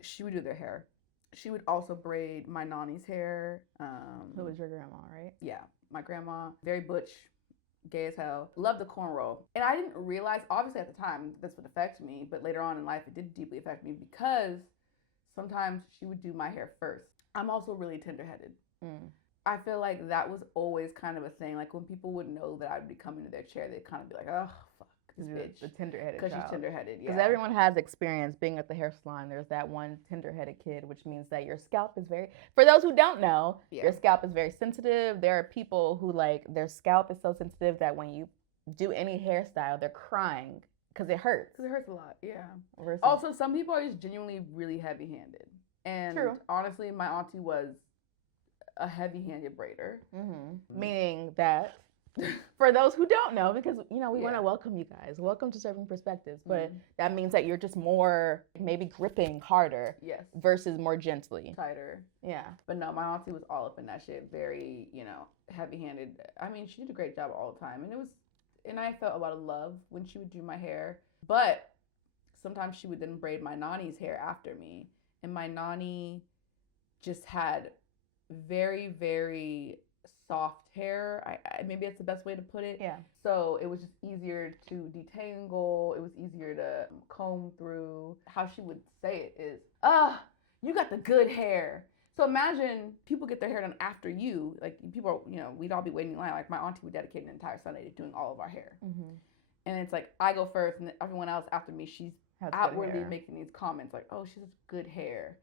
she would do their hair. She would also braid my nanny's hair. Who was your grandma, right? Yeah, my grandma, very butch, gay as hell. Loved the cornrow. And I didn't realize, obviously at the time, this would affect me, but later on in life, it did deeply affect me because sometimes she would do my hair first. I'm also really tender-headed. I feel like that was always kind of a thing. Like when people would know that I would be coming to their chair, they'd kind of be like, oh, fuck, this bitch. The tender-headed Because child. she's tender-headed, yeah. Because everyone has experience being at the hair salon. There's that one tender-headed kid, which means that your scalp is very, for those who don't know, your scalp is very sensitive. There are people who like, their scalp is so sensitive that when you do any hairstyle, they're crying because it hurts. Because it hurts a lot, yeah. Versus, also, some people are just genuinely really heavy-handed. And honestly, my auntie was a heavy-handed braider. Meaning that, for those who don't know, because, we want to welcome you guys. Welcome to Serving Perspectives. But that means that you're just more maybe gripping harder versus more gently. Tighter. Yeah. But no, my auntie was all up in that shit. Very, heavy-handed. I mean, she did a great job all the time. And I felt a lot of love when she would do my hair. But sometimes she would then braid my nanny's hair after me. And my nanny just had very, very soft hair. I maybe that's the best way to put it. Yeah. So it was just easier to detangle. It was easier to comb through. How she would say it is, you got the good hair. So imagine people get their hair done after you. Like people, we'd all be waiting in line. Like my auntie would dedicate an entire Sunday to doing all of our hair. And it's like I go first, and then everyone else after me, she's outwardly making these comments like, oh, she has good hair.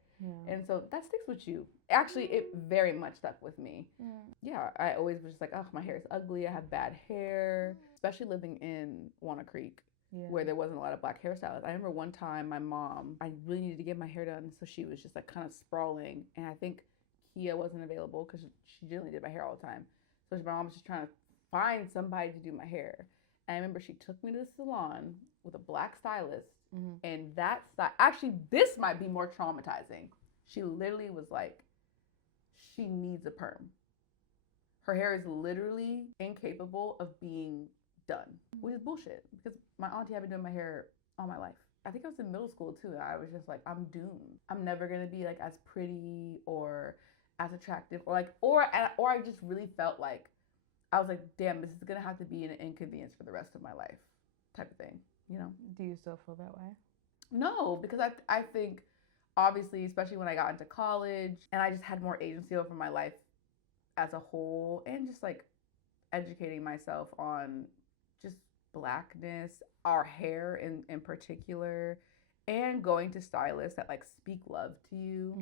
And so that sticks with you. Actually, it very much stuck with me. Yeah, I always was just like, oh, my hair is ugly. I have bad hair. Especially living in Walnut Creek, where there wasn't a lot of black hairstylists. I remember one time my mom, I really needed to get my hair done, so she was just like kind of sprawling. And I think Kia wasn't available because she generally did my hair all the time. So my mom was just trying to find somebody to do my hair. And I remember she took me to the salon with a black stylist. And that style, actually, this might be more traumatizing. She literally was like, she needs a perm. Her hair is literally incapable of being done, which is bullshit because my auntie had been doing my hair all my life. I think I was in middle school too. I was just like, I'm doomed. I'm never gonna be like as pretty or as attractive or I just really felt like I was like, damn, this is gonna have to be an inconvenience for the rest of my life. type of thing, you know? Do you still feel that way? No, because I think, obviously, especially when I got into college and I just had more agency over my life as a whole, and just like educating myself on just Blackness, our hair in particular, and going to stylists that like speak love to you.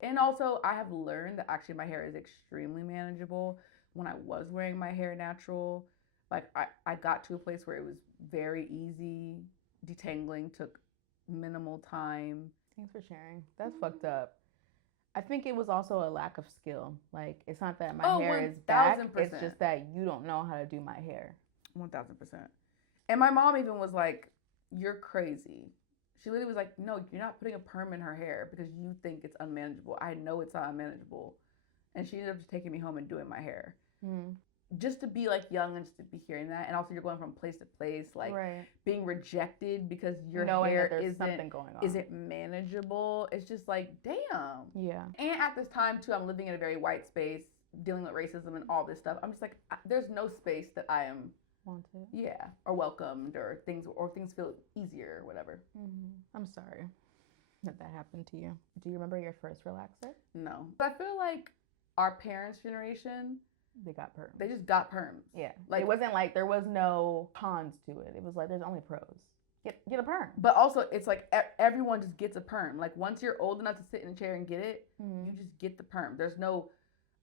And also, I have learned that actually my hair is extremely manageable. When I was wearing my hair natural, like I got to a place where it was very easy. Detangling took minimal time. Thanks for sharing. That's fucked up. I think it was also a lack of skill. Like, it's not that my hair is back. It's just that you don't know how to do my hair. 1000%. And my mom even was like, "You're crazy." She literally was like, "No, you're not putting a perm in her hair because you think it's unmanageable. I know it's not unmanageable." And she ended up just taking me home and doing my hair. Just to be like young and just to be hearing that. And also you're going from place to place, like being rejected because your hair isn't manageable. It's just like, damn. Yeah. And at this time too, I'm living in a very white space, dealing with racism and all this stuff. I'm just like, there's no space that I am wanted. Yeah. Or welcomed, or things feel easier or whatever. I'm sorry that happened to you. Do you remember your first relaxer? No. But I feel like our parents' generation, they got perms. They just got perms. Yeah. Like, it wasn't like there was no cons to it. It was like there's only pros. Get a perm. But also, it's like everyone just gets a perm. Like, once you're old enough to sit in a chair and get it, you just get the perm. There's no,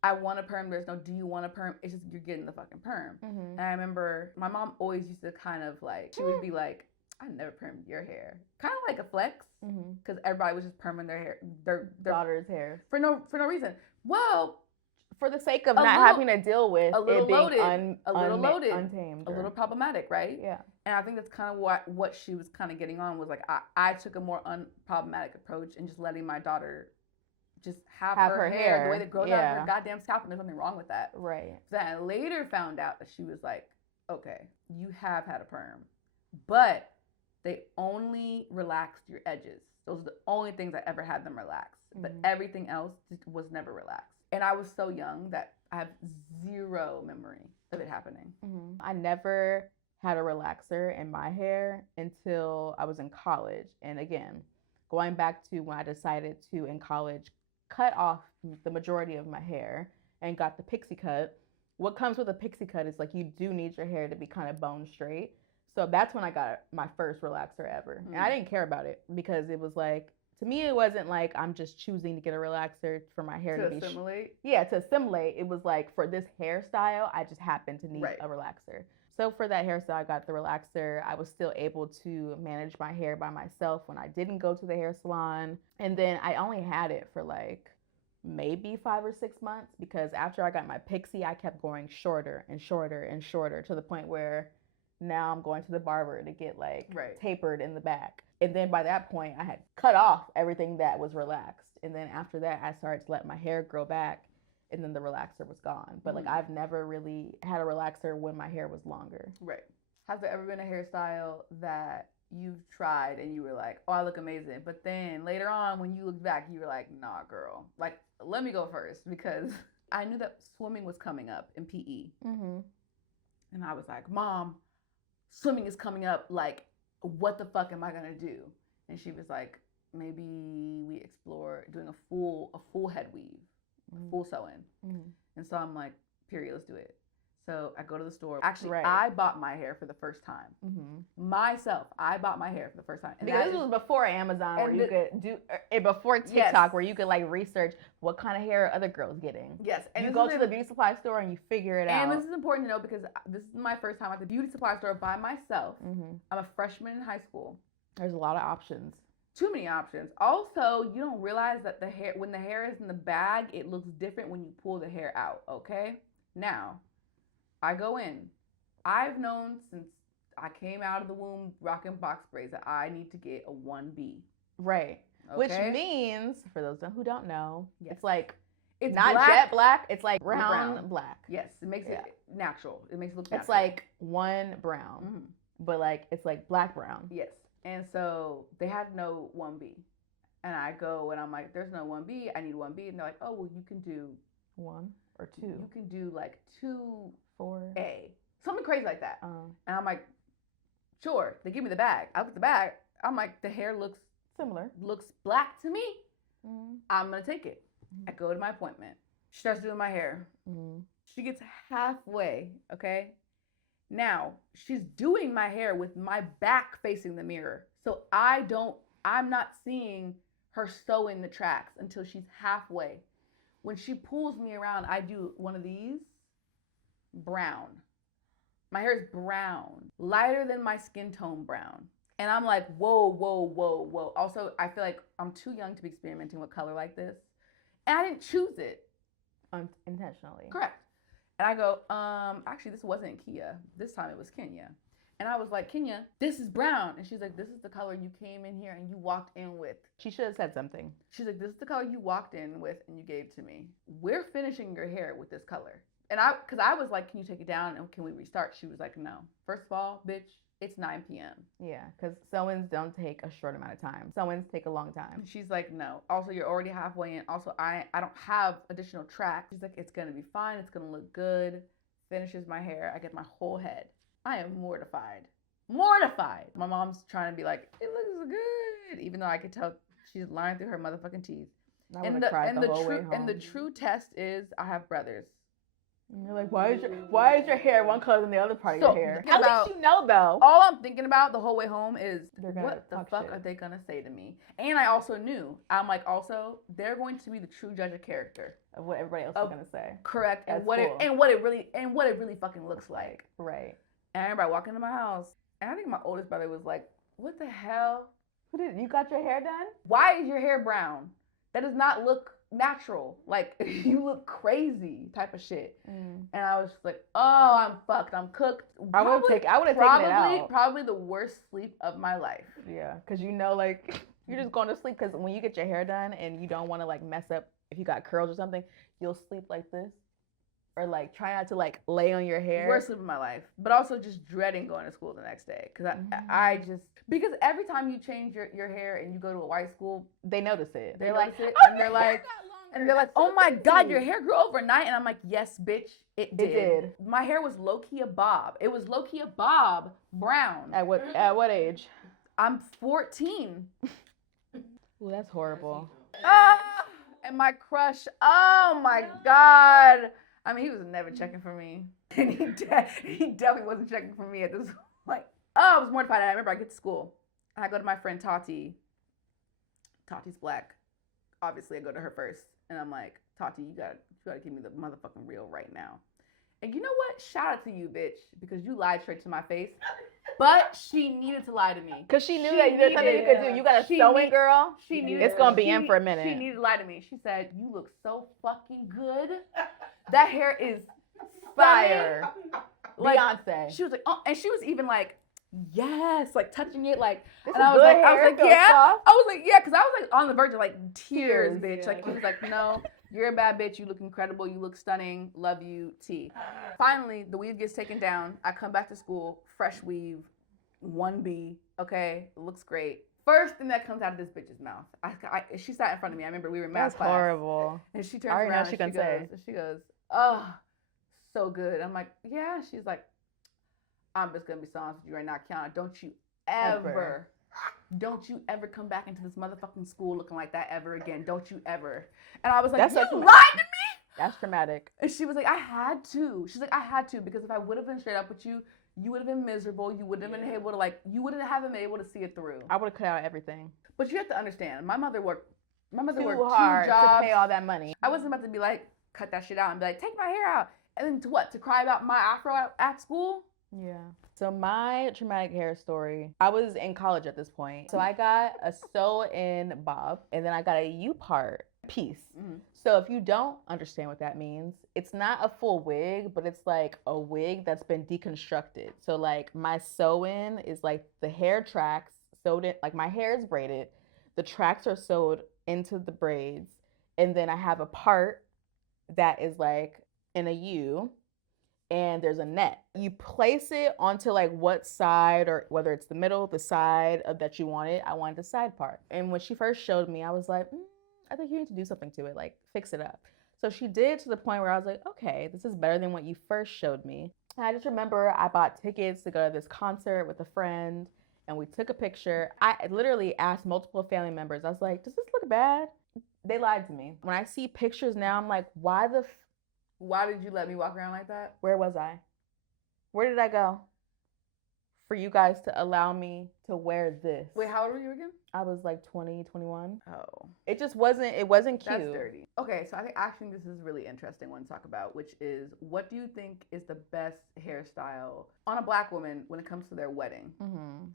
I want a perm. There's no, do you want a perm? It's just, you're getting the fucking perm. And I remember my mom always used to kind of like, she would be like, "I never permed your hair." Kind of like a flex. Because everybody was just perming their hair, their daughter's hair. For no reason. Well, for the sake of not having to deal with a little it being loaded, a little loaded, untamed, a little problematic, right? Yeah. And I think that's kind of what she was kind of getting on, was like, I took a more unproblematic approach and just letting my daughter just have her hair the way that grows out of her goddamn scalp, and there's nothing wrong with that. Right. Then I later found out that she was like, okay, you have had a perm, but they only relaxed your edges. Those are the only things I ever had them relaxed. But everything else was never relaxed. And I was so young that I have zero memory of it happening. I never had a relaxer in my hair until I was in college. And again, going back to when I decided to, in college, cut off the majority of my hair and got the pixie cut. What comes with a pixie cut is like, you do need your hair to be kind of bone straight. So that's when I got my first relaxer ever. And I didn't care about it because it was like, to me, it wasn't like I'm just choosing to get a relaxer for my hair to be assimilate. To assimilate. It was like, for this hairstyle, I just happened to need a relaxer. So for that hairstyle, I got the relaxer. I was still able to manage my hair by myself when I didn't go to the hair salon. And then I only had it for like maybe 5 or 6 months, because after I got my pixie, I kept going shorter and shorter and shorter, to the point where now I'm going to the barber to get like tapered in the back. And then by that point, I had cut off everything that was relaxed. And then after that, I started to let my hair grow back, and then the relaxer was gone. But like, I've never really had a relaxer when my hair was longer. Right. Has there ever been a hairstyle that you've tried and you were like, "Oh, I look amazing," but then later on when you looked back, you were like, "Nah, girl. Like, let me go first," because I knew that swimming was coming up in PE. And I was like, "Mom, swimming is coming up. Like, what the fuck am I gonna do?" And she was like, "Maybe we explore doing a full head weave, full sew-in." And so I'm like, "Period, let's do it." So I go to the store. Actually, I bought my hair for the first time. Myself, I bought my hair for the first time. And because this was before Amazon, where you could do, before TikTok, where you could like research what kind of hair other girls getting. Yes. And you go to the beauty supply store and you figure it out. And this is important to know, because this is my first time at the beauty supply store by myself. I'm a freshman in high school. There's a lot of options. Too many options. Also, you don't realize that when the hair is in the bag, it looks different when you pull the hair out, okay? Now, I go in. I've known since I came out of the womb rocking box braids that I need to get a 1B. Right. Okay? Which means, for those who don't know, it's like, it's not black, jet black, it's like brown black. Yes, it makes it natural. It makes it look natural. It's like one brown, but like, it's like black brown. Yes. And so they had no 1B. And I go and I'm like, "There's no 1B. I need 1B. And they're like, "Oh, well, you can do 1 or 2. You can do like 2 4 A. Something crazy like that." And I'm like, Sure, they give me the bag. I look at the bag. I'm like, the hair looks black to me. I'm gonna take it. I go to my appointment. She starts doing my hair. She gets halfway, okay? Now, she's doing my hair with my back facing the mirror. So I'm not seeing her sew in the tracks until she's halfway. When she pulls me around, I do one of these, brown. My hair is brown, lighter than my skin tone brown. And I'm like, whoa, whoa, whoa, whoa. Also, I feel like I'm too young to be experimenting with color like this. And I didn't choose it. Intentionally. Correct. And I go, actually, this wasn't Kia. This time it was Kenya. And I was like, Kenya, this is brown. And she's like, this is the color you came in here and you walked in with. She should have said something. She's like, this is the color you walked in with and you gave to me. We're finishing your hair with this color. And because I was like, can you take it down and can we restart? She was like, no. First of all, bitch, it's 9 p.m. Yeah, because sew-ins don't take a short amount of time. Sew-ins take a long time. She's like, no. Also, you're already halfway in. Also, I don't have additional tracks. She's like, it's going to be fine. It's going to look good. Finishes my hair. I get my whole head. I am mortified. Mortified. My mom's trying to be like, it looks good. Even though I could tell she's lying through her motherfucking teeth. I would have cried the whole way home. And the true test is I have brothers. And you're like, why is your hair one color than the other part of your hair? At least you know, though. All I'm thinking about the whole way home is what the fuck shit. are they gonna say to me? And I also knew, I'm like, also they're going to be the true judge of character of what everybody else is gonna say. Correct. At and what it really fucking looks like. Right. And I remember I walked into my house, and I think my oldest brother was like, "What the hell? You got your hair done? Why is your hair brown? That does not look natural. Like, you look crazy," type of shit. And I was just like, oh, I'm fucked. I'm cooked. I would have taken it out. Probably the worst sleep of my life. Yeah, because you know, like, you're just going to sleep. Because when you get your hair done and you don't want to, like, mess up if you got curls or something, you'll sleep like this. Or, like, try not to, like, lay on your hair. Worst sleep of my life. But also just dreading going to school the next day. Because I just... Because every time you change your hair and you go to a white school... They notice it. They're like, and they're like, oh my God, your hair grew overnight. And I'm like, yes, bitch, it did. My hair was low-key a bob. It was low-key a bob brown. At what age? I'm 14. Ooh, that's horrible. And my crush, oh my God. I mean, he was never checking for me. And he definitely wasn't checking for me at this point. Oh, I was mortified. I remember I get to school. I go to my friend Tati. Tati's black. Obviously, I go to her first. And I'm like, Tati, you gotta give me the motherfucking real right now. And you know what? Shout out to you, bitch. Because you lied straight to my face. But she needed to lie to me. Because she knew that there's something you could do. You got a sewing girl. It's going to be in for a minute. She needed to lie to me. She said, you look so fucking good. That hair is fire. Like, Beyonce. She was like, oh, and she was even like, yes, like touching it, like, this and I was like, yeah. Soft. I was like, yeah, because I was like on the verge of like tears, bitch. Yeah. Like, he was like, no, you're a bad bitch. You look incredible. You look stunning. Love you, T. Finally, the weave gets taken down. I come back to school, fresh weave, 1B. Okay, it looks great. First thing that comes out of this bitch's mouth. She sat in front of me. I remember we were in math class. That's horrible. And she turns around and she goes, oh, so good. I'm like, yeah. She's like, I'm just going to be so honest with you right now, Keyana. Don't you ever come back into this motherfucking school looking like that ever again. Don't you ever. And I was like, you lied to me? That's traumatic. And she was like, I had to. She's like, I had to, because if I would have been straight up with you, you would have been miserable. You wouldn't have been able to, like, you wouldn't have been able to see it through. I would have cut out everything. But you have to understand, my mother worked too 2 hard jobs to pay all that money. I wasn't about to be like, cut that shit out and be like, take my hair out. And then to what? To cry about my afro at school? Yeah. So my traumatic hair story, I was in college at this point. So I got a sew-in bob, and then I got a U-part piece. Mm-hmm. So if you don't understand what that means, it's not a full wig, but it's like a wig that's been deconstructed. So like my sew-in is like the hair tracks sewed in, like my hair is braided, the tracks are sewed into the braids, and then I have a part that is like in a U, and there's a net. You place it onto like what side, or whether it's the middle, the side of that you wanted. I wanted the side part. And when she first showed me, I was like, I think you need to do something to it, like fix it up. So she did, to the point where I was like, okay, this is better than what you first showed me. And I just remember I bought tickets to go to this concert with a friend, and we took a picture. I literally asked multiple family members. I was like, does this look bad? They lied to me. When I see pictures now, I'm like, why did you let me walk around like that? Where was I? Where did I go? For you guys to allow me to wear this. Wait, how old were you again? I was like 20, 21. Oh. It just wasn't cute. That's dirty. Okay, so I think actually this is a really interesting one to talk about, which is, what do you think is the best hairstyle on a Black woman when it comes to their wedding? Mm-hmm.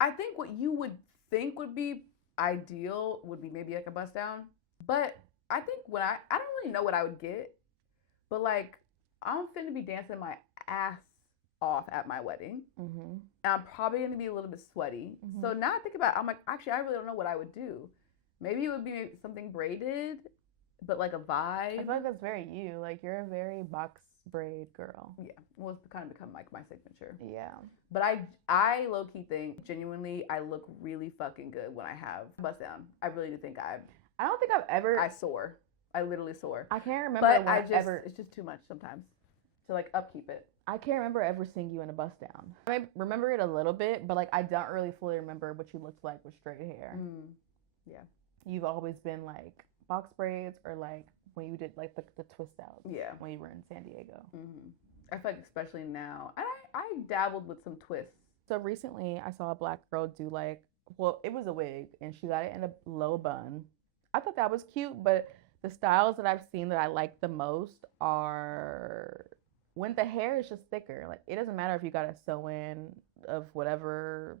I think what you would think would be ideal would be maybe like a bust down. But I think I don't really know what I would get, but like, I'm finna be dancing my ass off at my wedding. Mm-hmm. And I'm probably going to be a little bit sweaty. Mm-hmm. So now I think about it, I'm like, actually, I really don't know what I would do. Maybe it would be something braided, but like a vibe. I feel like that's very you. Like, you're a very box braid girl. Yeah. Well, it's kind of become like my signature. Yeah. But I low-key think, genuinely, I look really fucking good when I have bust down. I really do think I don't think I've ever... I soar. I literally soar. I can't remember But it's just too much sometimes to like upkeep it. I can't remember ever seeing you in a bust down. I remember it a little bit, but like, I don't really fully remember what you looked like with straight hair. Yeah. You've always been like box braids, or like when you did like the twist outs. Yeah. When you were in San Diego. Mm-hmm. I feel like especially now, and I dabbled with some twists. So recently I saw a Black girl do like, well, it was a wig, and she got it in a low bun. I thought that was cute, but the styles that I've seen that I like the most are when the hair is just thicker. Like, it doesn't matter if you got a sew-in of whatever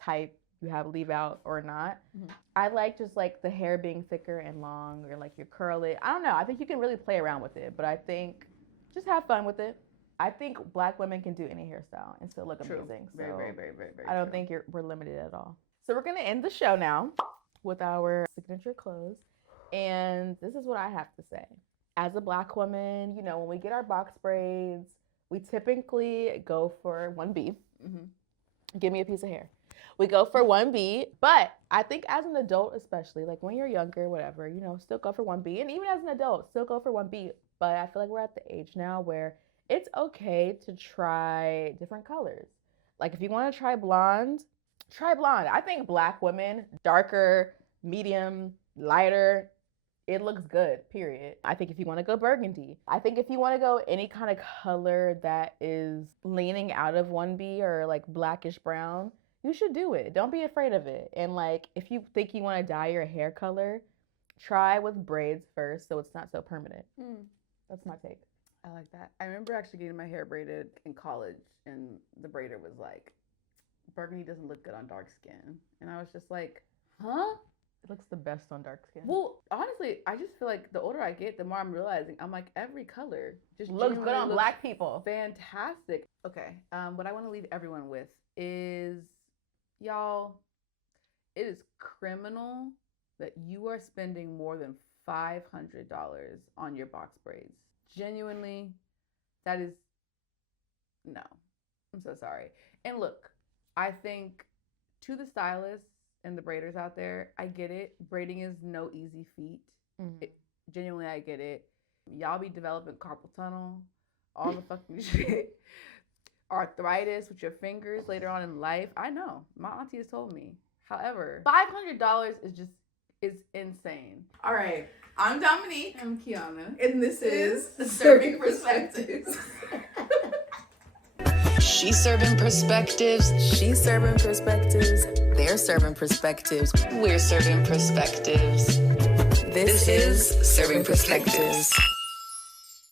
type you have leave out or not. Mm-hmm. I like just like the hair being thicker and long, or like you curl it. I don't know. I think you can really play around with it, but I think just have fun with it. I think Black women can do any hairstyle and still look amazing. Very, so very, very, very, very I don't think we're limited at all. So we're gonna end the show now with our signature close. And this is what I have to say. As a Black woman, you know, when we get our box braids, we typically go for 1B. Mm-hmm. Give me a piece of hair. We go for 1B, but I think as an adult, especially, like when you're younger, whatever, you know, still go for 1B. And even as an adult, still go for 1B. But I feel like we're at the age now where it's okay to try different colors. Like, if you want to try blonde, try blonde. I think Black women, darker, medium, lighter, it looks good, period. I think if you want to go burgundy, I think if you want to go any kind of color that is leaning out of 1B or like blackish brown, you should do it. Don't be afraid of it. And like, if you think you want to dye your hair color, try with braids first so it's not so permanent. That's my take. I like that. I remember actually getting my hair braided in college, and the braider was like, burgundy doesn't look good on dark skin. And I was just like, huh? It looks the best on dark skin. Well, honestly, I just feel like the older I get, the more I'm realizing, I'm like, every color just looks good on Black people. Fantastic. Okay. What I want to leave everyone with is, y'all, it is criminal that you are spending more than $500 on your box braids. Genuinely, that is, no. I'm so sorry. And look, I think to the stylists and the braiders out there, I get it. Braiding is no easy feat. Mm-hmm. Genuinely, I get it. Y'all be developing carpal tunnel, all the fucking shit. Arthritis with your fingers later on in life. I know. My auntie has told me. However, $500 is insane. All right. I'm Dominique. I'm Keyana. And this is Serving Perspectives. She's serving perspectives. She's serving perspectives. They're serving perspectives. We're serving perspectives. This is Serving Perspectives.